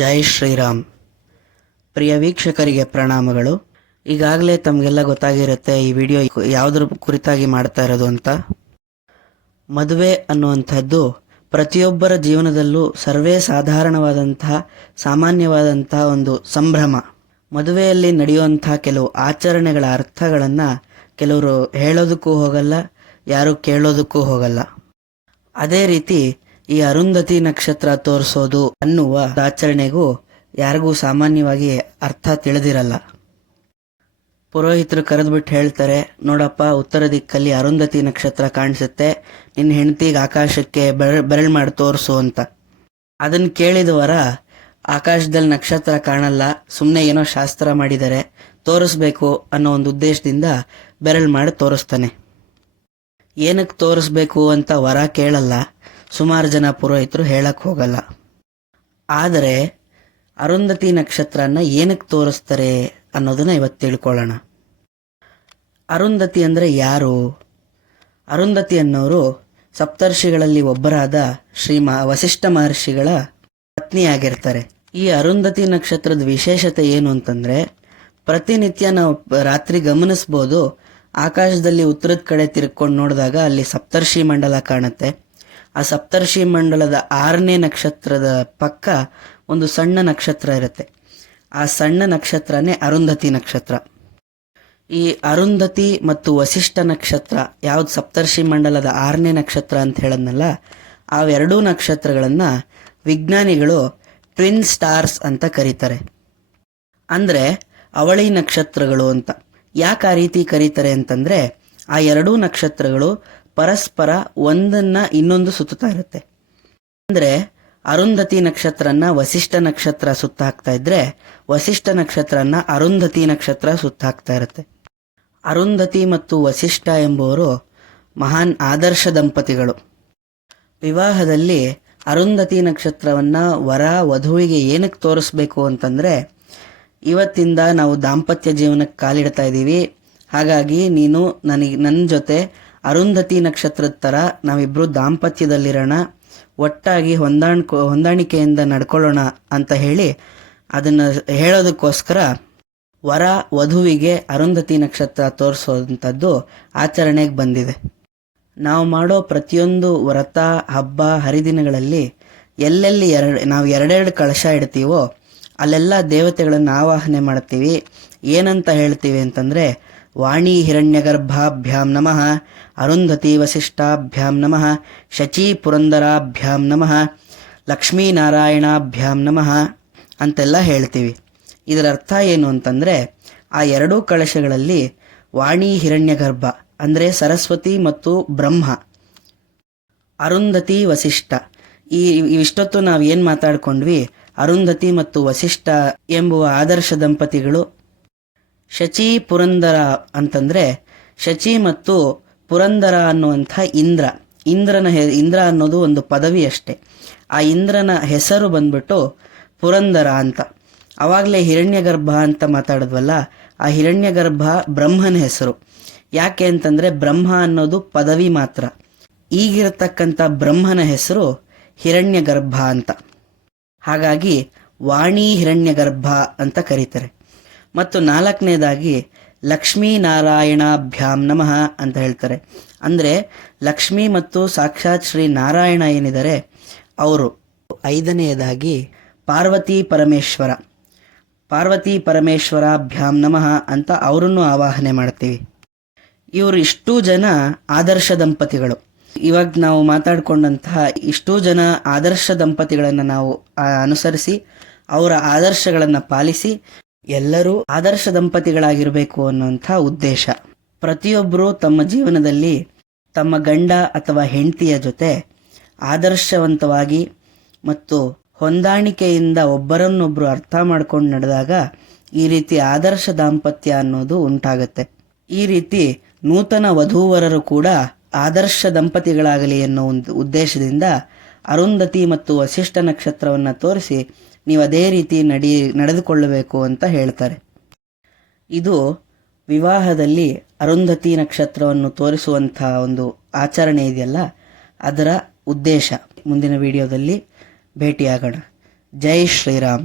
ಜೈ ಶ್ರೀರಾಮ್. ಪ್ರಿಯ ವೀಕ್ಷಕರಿಗೆ ಪ್ರಣಾಮಗಳು. ಈಗಾಗಲೇ ತಮಗೆಲ್ಲ ಗೊತ್ತಾಗಿರುತ್ತೆ ಈ ವಿಡಿಯೋ ಯಾವುದ್ರ ಕುರಿತಾಗಿ ಮಾಡ್ತಾ ಇರೋದು ಅಂತ. ಮದುವೆ ಅನ್ನುವಂಥದ್ದು ಪ್ರತಿಯೊಬ್ಬರ ಜೀವನದಲ್ಲೂ ಸರ್ವೇ ಸಾಧಾರಣವಾದಂತಹ, ಸಾಮಾನ್ಯವಾದಂತಹ ಒಂದು ಸಂಭ್ರಮ. ಮದುವೆಯಲ್ಲಿ ನಡೆಯುವಂತಹ ಕೆಲವು ಆಚರಣೆಗಳ ಅರ್ಥಗಳನ್ನು ಕೆಲವರು ಹೇಳೋದಕ್ಕೂ ಹೋಗಲ್ಲ, ಯಾರು ಕೇಳೋದಕ್ಕೂ ಹೋಗಲ್ಲ. ಅದೇ ರೀತಿ ಈ ಅರುಂಧತಿ ನಕ್ಷತ್ರ ತೋರಿಸೋದು ಅನ್ನುವ ಆಚರಣೆಗೂ ಯಾರಿಗೂ ಸಾಮಾನ್ಯವಾಗಿ ಅರ್ಥ ತಿಳಿದಿರಲ್ಲ. ಪುರೋಹಿತರು ಕರೆದ್ಬಿಟ್ಟು ಹೇಳ್ತಾರೆ, ನೋಡಪ್ಪ, ಉತ್ತರ ದಿಕ್ಕಲ್ಲಿ ಅರುಂಧತಿ ನಕ್ಷತ್ರ ಕಾಣಿಸುತ್ತೆ, ನಿನ್ನ ಹೆಂಡತಿಗೆ ಆಕಾಶಕ್ಕೆ ಬೆರ, ಬೆರಳು ಮಾಡಿ ತೋರಿಸು ಅಂತ. ಅದನ್ನ ಕೇಳಿದ ವರ ಆಕಾಶದಲ್ಲಿ ನಕ್ಷತ್ರ ಕಾಣಲ್ಲ ಸುಮ್ಮನೆ ಏನೋ ಶಾಸ್ತ್ರ ಮಾಡಿದ್ದಾರೆ ತೋರಿಸ್ಬೇಕು ಅನ್ನೋ ಒಂದು ಉದ್ದೇಶದಿಂದ ಬೆರಳು ಮಾಡಿ ತೋರಿಸ್ತಾನೆ. ಏನಕ್ಕೆ ತೋರಿಸ್ಬೇಕು ಅಂತ ವರ ಕೇಳಲ್ಲ ಸುಮಾರು ಜನ ಪುರೋಹಿತರು ಹೇಳಕ್ಕೆ ಹೋಗಲ್ಲ. ಆದರೆ ಅರುಂಧತಿ ನಕ್ಷತ್ರನ ಏನಕ್ಕೆ ತೋರಿಸ್ತಾರೆ ಅನ್ನೋದನ್ನ ಇವತ್ತು ತಿಳ್ಕೊಳ್ಳೋಣ. ಅರುಂಧತಿ ಅಂದ್ರೆ ಯಾರು? ಅರುಂಧತಿ ಅನ್ನೋರು ಸಪ್ತರ್ಷಿಗಳಲ್ಲಿ ಒಬ್ಬರಾದ ಶ್ರೀ ವಸಿಷ್ಠ ಮಹರ್ಷಿಗಳ ಪತ್ನಿಯಾಗಿರ್ತಾರೆ ಈ ಅರುಂಧತಿ ನಕ್ಷತ್ರದ ವಿಶೇಷತೆ ಏನು ಅಂತಂದ್ರೆ, ಪ್ರತಿನಿತ್ಯ ನಾವು ರಾತ್ರಿ ಗಮನಿಸ್ಬೋದು, ಆಕಾಶದಲ್ಲಿ ಉತ್ತರದ ಕಡೆ ತಿರ್ಕೊಂಡು ನೋಡಿದಾಗ ಅಲ್ಲಿ ಸಪ್ತರ್ಷಿ ಮಂಡಲ ಕಾಣುತ್ತೆ. ಆ ಸಪ್ತರ್ಷಿ ಮಂಡಲದ ಆರನೇ ನಕ್ಷತ್ರದ ಪಕ್ಕ ಒಂದು ಸಣ್ಣ ನಕ್ಷತ್ರ ಇರುತ್ತೆ. ಆ ಸಣ್ಣ ನಕ್ಷತ್ರನೇ ಅರುಂಧತಿ ನಕ್ಷತ್ರ. ಈ ಅರುಂಧತಿ ಮತ್ತು ವಸಿಷ್ಠ ನಕ್ಷತ್ರ ಯಾವ್ದು ಸಪ್ತರ್ಷಿ ಮಂಡಲದ ಆರನೇ ನಕ್ಷತ್ರ ಅಂತ ಹೇಳದ್ನಲ್ಲ, ಅವೆರಡೂ ನಕ್ಷತ್ರಗಳನ್ನ ವಿಜ್ಞಾನಿಗಳು ಟ್ವಿನ್ ಸ್ಟಾರ್ಸ್ ಅಂತ ಕರೀತಾರೆ. ಅಂದ್ರೆ ಅವಳಿ ನಕ್ಷತ್ರಗಳು ಅಂತ. ಯಾಕೆ ಆ ರೀತಿ ಕರೀತಾರೆ ಅಂತಂದ್ರೆ, ಆ ಎರಡೂ ನಕ್ಷತ್ರಗಳು ಪರಸ್ಪರ ಒಂದನ್ನ ಇನ್ನೊಂದು ಸುತ್ತುತ್ತಾ ಇರುತ್ತೆ. ಅಂದ್ರೆ ಅರುಂಧತಿ ನಕ್ಷತ್ರನ ವಸಿಷ್ಠ ನಕ್ಷತ್ರ ಸುತ್ತ ಹಾಕ್ತಾ ಇದ್ರೆ ವಸಿಷ್ಠ ನಕ್ಷತ್ರನ ಅರುಂಧತಿ ನಕ್ಷತ್ರ ಸುತ್ತ ಹಾಕ್ತಾ ಇರುತ್ತೆ. ಅರುಂಧತಿ ಮತ್ತು ವಸಿಷ್ಠ ಎಂಬುವರು ಮಹಾನ್ ಆದರ್ಶ ದಂಪತಿಗಳು. ವಿವಾಹದಲ್ಲಿ ಅರುಂಧತಿ ನಕ್ಷತ್ರವನ್ನ ವರ ವಧುವಿಗೆ ಏನಕ್ಕೆ ತೋರಿಸ್ಬೇಕು ಅಂತಂದ್ರೆ, ಇವತ್ತಿಂದ ನಾವು ದಾಂಪತ್ಯ ಜೀವನಕ್ಕೆ ಕಾಲಿಡ್ತಾ ಇದ್ದೀವಿ. ಹಾಗಾಗಿ ನೀನು ನನಗೆ ನನ್ನ ಜೊತೆ ಅರುಂಧತಿ ನಕ್ಷತ್ರದ ಥರ ನಾವಿಬ್ಬರು ದಾಂಪತ್ಯದಲ್ಲಿರೋಣ. ಒಟ್ಟಾಗಿ ಹೊಂದಾಣ್ಕೊ, ಹೊಂದಾಣಿಕೆಯಿಂದ ನಡ್ಕೊಳ್ಳೋಣ ಅಂತ ಹೇಳಿ ಅದನ್ನು ಹೇಳೋದಕ್ಕೋಸ್ಕರ ವರ ವಧುವಿಗೆ ಅರುಂಧತಿ ನಕ್ಷತ್ರ ತೋರಿಸೋವಂಥದ್ದು ಆಚರಣೆಗೆ ಬಂದಿದೆ. ನಾವು ಮಾಡೋ ಪ್ರತಿಯೊಂದು ವ್ರತ, ಹಬ್ಬ, ಹರಿದಿನಗಳಲ್ಲಿ ಎಲ್ಲೆಲ್ಲಿ ಎರಡು, ನಾವು ಎರಡೆರಡು ಕಳಶ ಇಡ್ತೀವೋ ಅಲ್ಲೆಲ್ಲ ದೇವತೆಗಳನ್ನು ಆವಾಹನೆ ಮಾಡ್ತೀವಿ. ಏನಂತ ಹೇಳ್ತೀವಿ ಅಂತಂದ್ರೆ ವಾಣಿ ಹಿರಣ್ಯಗರ್ಭಾಭ್ಯಾಂ ನಮಃ ಅರುಂಧತಿ ವಸಿಷ್ಠಾಭ್ಯಾಂ ನಮಃ ಶಚಿ ಪುರಂದರಾಭ್ಯಾಂ ನಮಃ, ಲಕ್ಷ್ಮೀನಾರಾಯಣಾಭ್ಯಾಂ ನಮಃ ಅಂತೆಲ್ಲ ಹೇಳ್ತೀವಿ. ಇದರ ಅರ್ಥ ಏನು ಅಂತಂದರೆ, ಆ ಎರಡೂ ಕಳಶಗಳಲ್ಲಿ ವಾಣಿ ಹಿರಣ್ಯಗರ್ಭ ಅಂದರೆ ಸರಸ್ವತಿ ಮತ್ತು ಬ್ರಹ್ಮ ಅರುಂಧತಿ ವಸಿಷ್ಠ ಈ ಇವಿಷ್ಟೊತ್ತು ನಾವು ಏನು ಮಾತಾಡ್ಕೊಂಡ್ವಿ, ಅರುಂಧತಿ ಮತ್ತು ವಸಿಷ್ಠ ಎಂಬುವ ಆದರ್ಶ ದಂಪತಿಗಳು ಶಚಿ ಪುರಂದರ ಅಂತಂದ್ರೆ ಶಚಿ ಮತ್ತು ಪುರಂದರ ಅನ್ನುವಂಥ ಇಂದ್ರ. ಇಂದ್ರನ ಇಂದ್ರ ಅನ್ನೋದು ಒಂದು ಪದವಿ ಅಷ್ಟೆ. ಆ ಇಂದ್ರನ ಹೆಸರು ಬಂದ್ಬಿಟ್ಟು ಪುರಂದರ ಅಂತ. ಅವಾಗಲೇ ಹಿರಣ್ಯಗರ್ಭ ಅಂತ ಮಾತಾಡಿದ್ವಲ್ಲ, ಆ ಹಿರಣ್ಯಗರ್ಭ ಬ್ರಹ್ಮನ ಹೆಸರು. ಯಾಕೆ ಅಂತಂದ್ರೆ ಬ್ರಹ್ಮ ಅನ್ನೋದು ಪದವಿ ಮಾತ್ರ. ಈಗಿರತಕ್ಕಂಥ ಬ್ರಹ್ಮನ ಹೆಸರು ಹಿರಣ್ಯಗರ್ಭ ಅಂತ. ಹಾಗಾಗಿ ವಾಣಿ ಹಿರಣ್ಯಗರ್ಭ ಅಂತ ಕರೀತಾರೆ. ಮತ್ತು ನಾಲ್ಕನೇದಾಗಿ ಲಕ್ಷ್ಮೀನಾರಾಯಣಾಭ್ಯಾಂ ನಮಃ ಅಂತ ಹೇಳ್ತಾರೆ. ಅಂದರೆ ಲಕ್ಷ್ಮಿ ಮತ್ತು ಸಾಕ್ಷಾತ್ ಶ್ರೀ ನಾರಾಯಣ ಏನಿದ್ದಾರೆ, ಅವರು ಐದನೆಯದಾಗಿ ಪಾರ್ವತಿ ಪರಮೇಶ್ವರ. ಪಾರ್ವತಿ ಪರಮೇಶ್ವರಾಭ್ಯಾಂ ನಮಃ ಅಂತ ಅವರನ್ನು ಆವಾಹನೆ ಮಾಡ್ತೀವಿ. ಇವರು ಇಷ್ಟೂ ಜನ ಆದರ್ಶ ದಂಪತಿಗಳು. ಇವಾಗ ನಾವು ಮಾತಾಡಿಕೊಂಡಂತಹ ಇಷ್ಟೂ ಜನ ಆದರ್ಶ ದಂಪತಿಗಳನ್ನು ನಾವು ಅನುಸರಿಸಿ, ಅವರ ಆದರ್ಶಗಳನ್ನು ಪಾಲಿಸಿ ಎಲ್ಲರೂ ಆದರ್ಶ ದಂಪತಿಗಳಾಗಿರಬೇಕು ಅನ್ನುವಂಥ ಉದ್ದೇಶ. ಪ್ರತಿಯೊಬ್ಬರೂ ತಮ್ಮ ಜೀವನದಲ್ಲಿ ತಮ್ಮ ಗಂಡ ಅಥವಾ ಹೆಂಡತಿಯ ಜೊತೆ ಆದರ್ಶವಂತವಾಗಿ ಮತ್ತು ಹೊಂದಾಣಿಕೆಯಿಂದ ಒಬ್ಬರನ್ನೊಬ್ಬರು ಅರ್ಥ ಮಾಡ್ಕೊಂಡು ನಡೆದಾಗ ಈ ರೀತಿ ಆದರ್ಶ ದಾಂಪತ್ಯ ಅನ್ನೋದು ಉಂಟಾಗುತ್ತೆ. ಈ ರೀತಿ ನೂತನ ವಧೂವರರು ಕೂಡ ಆದರ್ಶ ದಂಪತಿಗಳಾಗಲಿ ಅನ್ನೋ ಒಂದು ಉದ್ದೇಶದಿಂದ ಅರುಂಧತಿ ಮತ್ತು ವಸಿಷ್ಠ ನಕ್ಷತ್ರವನ್ನು ತೋರಿಸಿ ನೀವು ಅದೇ ರೀತಿ ನಡಿ, ನಡೆದುಕೊಳ್ಳಬೇಕು ಅಂತ ಹೇಳ್ತಾರೆ. ಇದು ವಿವಾಹದಲ್ಲಿ ಅರುಂಧತಿ ನಕ್ಷತ್ರವನ್ನು ತೋರಿಸುವಂಥ ಒಂದು ಆಚರಣೆ ಇದೆಯಲ್ಲ, ಅದರ ಉದ್ದೇಶ. ಮುಂದಿನ ವಿಡಿಯೋದಲ್ಲಿ ಭೇಟಿಯಾಗೋಣ. ಜೈ ಶ್ರೀರಾಮ್.